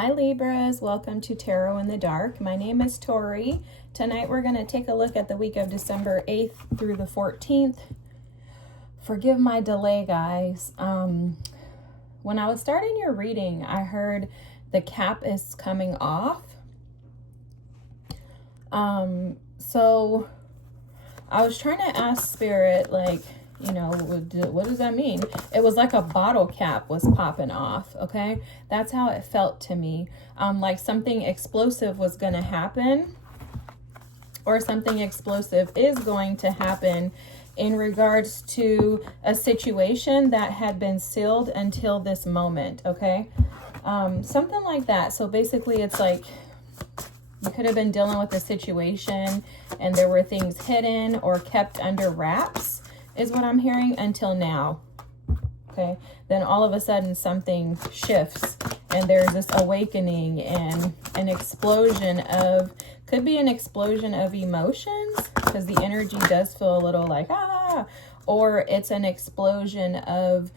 Hi Libras, welcome to Tarot in the Dark. My name is Tori. Tonight we're going to take a look at the week of December 8th through the 14th. Forgive my delay, guys. When I was starting your reading, I heard the cap is coming off. So I was trying to ask Spirit, like, you know, what does that mean? It was like a bottle cap was popping off, okay? That's how it felt to me. Like something explosive was going to happen, or something explosive is going to happen in regards to a situation that had been sealed until this moment, okay? Something like that. So basically it's like you could have been dealing with a situation and there were things hidden or kept under wraps, is what I'm hearing, until now. Okay, then all of a sudden something shifts and there's this awakening and an explosion of, could be an explosion of emotions, because the energy does feel a little like or it's an explosion of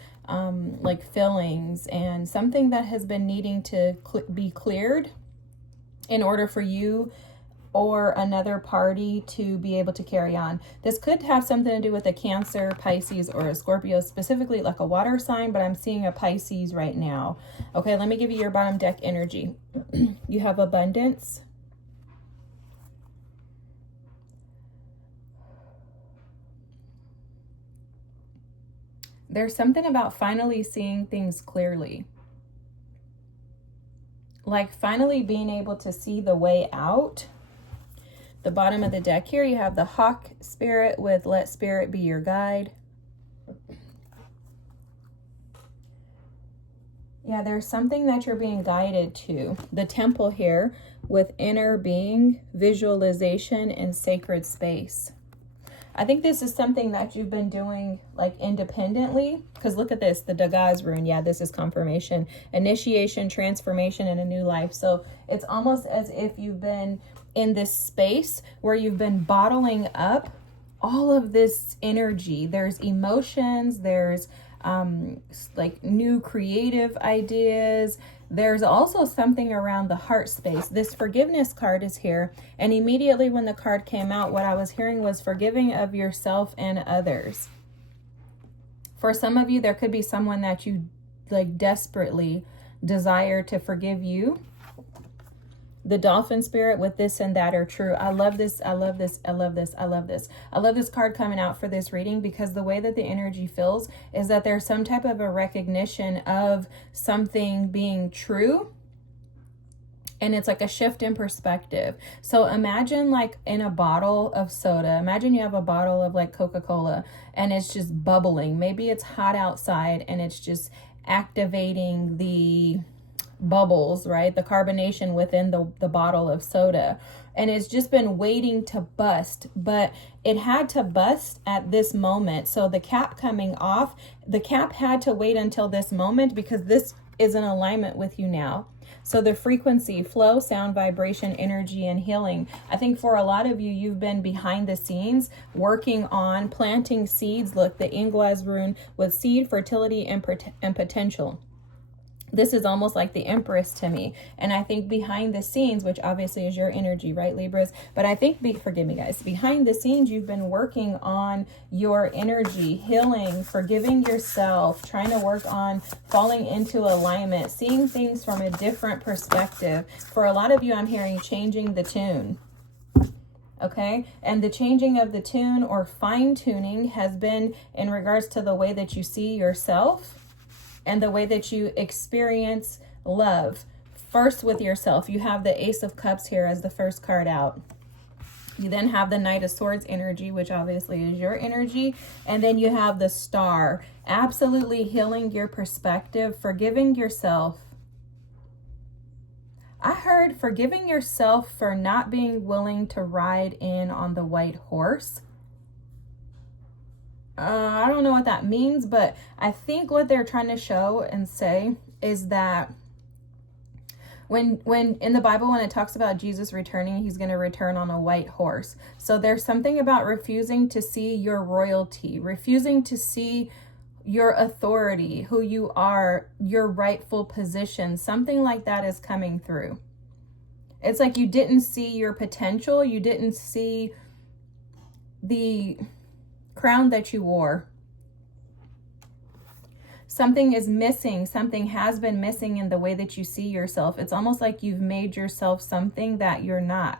like feelings and something that has been needing to be cleared in order for you or another party to be able to carry on. This could have something to do with a Cancer, Pisces, or a Scorpio, specifically like a water sign, but I'm seeing a Pisces right now. Okay, let me give you your bottom deck energy. You have abundance. There's something about finally seeing things clearly. Like finally being able to see the way out. The bottom of the deck here, you have the Hawk Spirit with let Spirit be your guide. Yeah, there's something that you're being guided to. The Temple here with inner being, visualization, and sacred space. I think this is something that you've been doing like independently, because look at this, the Dagaz rune. Yeah, this is confirmation, initiation, transformation, and a new life. So it's almost as if you've been in this space where you've been bottling up all of this energy. There's emotions, there's like new creative ideas. There's also something around the heart space. This forgiveness card is here, and immediately when the card came out, what I was hearing was forgiving of yourself and others. For some of you, there could be someone that you like desperately desire to forgive you. The Dolphin Spirit with this and that are true. I love this. I love this. I love this. I love this. I love this card coming out for this reading, because the way that the energy feels is that there's some type of a recognition of something being true. And it's like a shift in perspective. So imagine like in a bottle of soda, imagine you have a bottle of like Coca-Cola and it's just bubbling. Maybe it's hot outside and it's just activating the bubbles, right? The carbonation within the bottle of soda. And it's just been waiting to bust, but it had to bust at this moment. So the cap coming off, the cap had to wait until this moment, because this is in alignment with you now. So the frequency, flow, sound, vibration, energy, and healing. I think for a lot of you, you've been behind the scenes working on planting seeds. Look, the Ingwaz rune with seed, fertility, and potential. This is almost like the Empress to me. And I think behind the scenes, which obviously is your energy, right, Libras? But I think, forgive me, guys, behind the scenes, you've been working on your energy, healing, forgiving yourself, trying to work on falling into alignment, seeing things from a different perspective. For a lot of you, I'm hearing changing the tune. Okay, and the changing of the tune or fine-tuning has been in regards to the way that you see yourself and the way that you experience love. First with yourself, you have the Ace of Cups here as the first card out. You then have the Knight of Swords energy, which obviously is your energy. And then you have the Star, absolutely healing your perspective, forgiving yourself. I heard forgiving yourself for not being willing to ride in on the white horse. I don't know what that means, but I think what they're trying to show and say is that when in the Bible, when it talks about Jesus returning, he's going to return on a white horse. So there's something about refusing to see your royalty, refusing to see your authority, who you are, your rightful position. Something like that is coming through. It's like you didn't see your potential. You didn't see the crown that you wore. Something is missing. Something has been missing in the way that you see yourself. It's almost like you've made yourself something that you're not.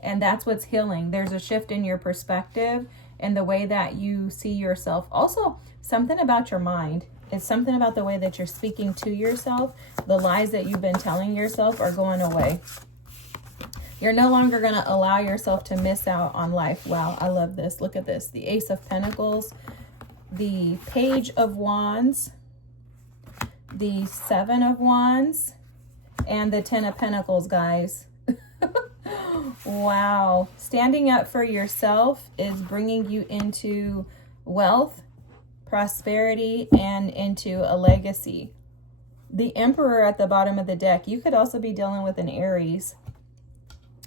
And that's what's healing. There's a shift in your perspective and the way that you see yourself. Also, something about your mind. It's something about the way that you're speaking to yourself. The lies that you've been telling yourself are going away. You're no longer going to allow yourself to miss out on life. Wow, I love this. Look at this. The Ace of Pentacles, the Page of Wands, the Seven of Wands, and the Ten of Pentacles, guys. Wow. Standing up for yourself is bringing you into wealth, prosperity, and into a legacy. The Emperor at the bottom of the deck. You could also be dealing with an Aries.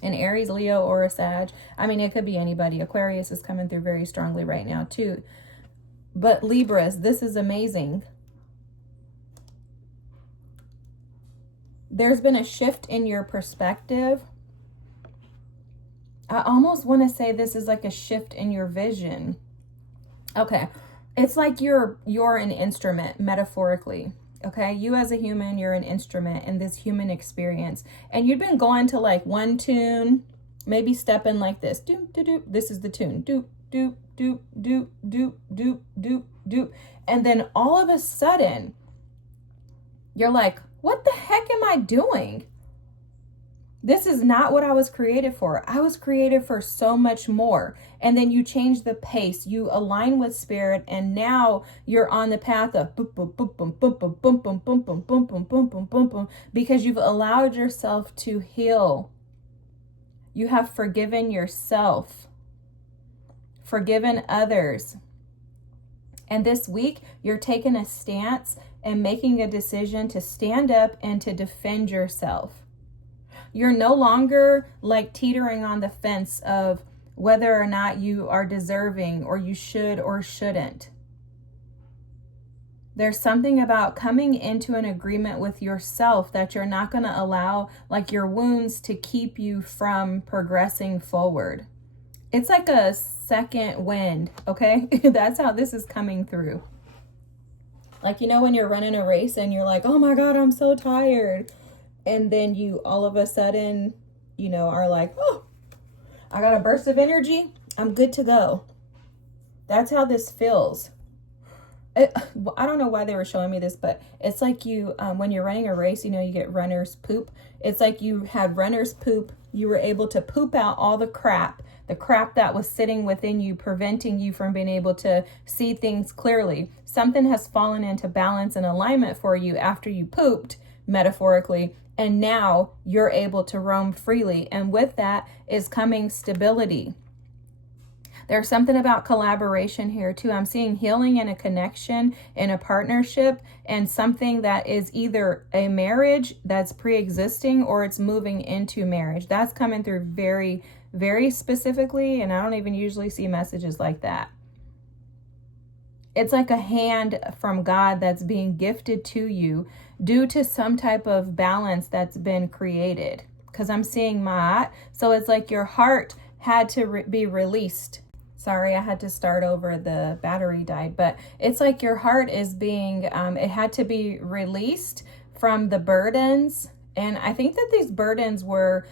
An Aries, Leo, or a Sag. I mean, it could be anybody. Aquarius is coming through very strongly right now too. But Libras, this is amazing. There's been a shift in your perspective. I almost want to say this is like a shift in your vision. Okay. It's like you're an instrument, metaphorically. Okay, you as a human, you're an instrument in this human experience. And you've been going to like one tune, maybe stepping like this. Doop, doop, doop. This is the tune. Doop, doop, doop, doop, doop, doop, doop, doop. And then all of a sudden, you're like, what the heck am I doing? This is not what I was created for. I was created for so much more. And then you change the pace, you align with spirit, and now you're on the path of boom, boom, boom, boom, boom, boom, boom, boom, boom, boom, boom, boom, boom, boom, boom, boom, because you've allowed yourself to heal. You have forgiven yourself, forgiven others. And this week, you're taking a stance and making a decision to stand up and to defend yourself. You're no longer like teetering on the fence of whether or not you are deserving or you should or shouldn't. There's something about coming into an agreement with yourself that you're not going to allow like your wounds to keep you from progressing forward. It's like a second wind, okay? That's how this is coming through. Like, you know, when you're running a race and you're like, oh my God, I'm so tired. And then you all of a sudden, you know, are like, oh, I got a burst of energy. I'm good to go. That's how this feels. I don't know why they were showing me this, but it's like you, when you're running a race, you know, you get runner's poop. It's like you had runner's poop. You were able to poop out all the crap that was sitting within you, preventing you from being able to see things clearly. Something has fallen into balance and alignment for you after you pooped, metaphorically. And now you're able to roam freely. And with that is coming stability. There's something about collaboration here too. I'm seeing healing and a connection in a partnership, and something that is either a marriage that's pre-existing or it's moving into marriage. That's coming through very, very specifically. And I don't even usually see messages like that. It's like a hand from God that's being gifted to you due to some type of balance that's been created. Because I'm seeing Ma'at. So it's like your heart had to be released. Sorry, I had to start over. The battery died. But it's like your heart is being, it had to be released from the burdens. And I think that these burdens were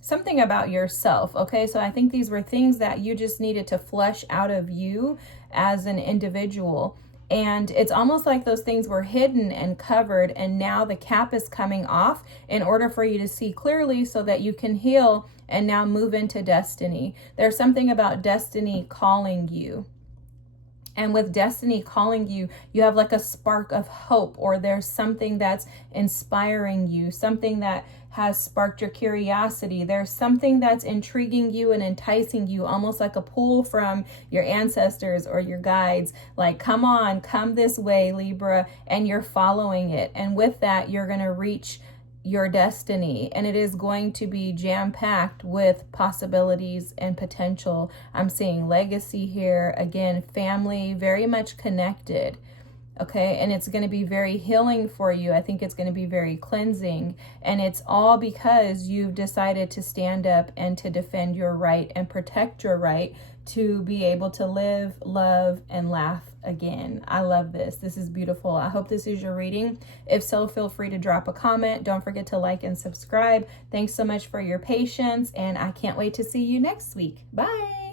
something about yourself. Okay, so I think these were things that you just needed to flush out of you as an individual. And it's almost like those things were hidden and covered, and now the cap is coming off in order for you to see clearly so that you can heal and now move into destiny. There's something about destiny calling you. And with destiny calling you, you have like a spark of hope, or there's something that's inspiring you, something that has sparked your curiosity. There's something that's intriguing you and enticing you, almost like a pull from your ancestors or your guides. Like, come on, come this way, Libra, and you're following it. And with that, you're going to reach, your destiny, and it is going to be jam-packed with possibilities and potential. I'm seeing legacy here. Again, family, very much connected. Okay, and it's going to be very healing for you. I think it's going to be very cleansing, and it's all because you've decided to stand up and to defend your right and protect your right to be able to live, love, and laugh again. I love this. This is beautiful. I hope this is your reading. If so, feel free to drop a comment. Don't forget to like and subscribe. Thanks so much for your patience, and I can't wait to see you next week. Bye.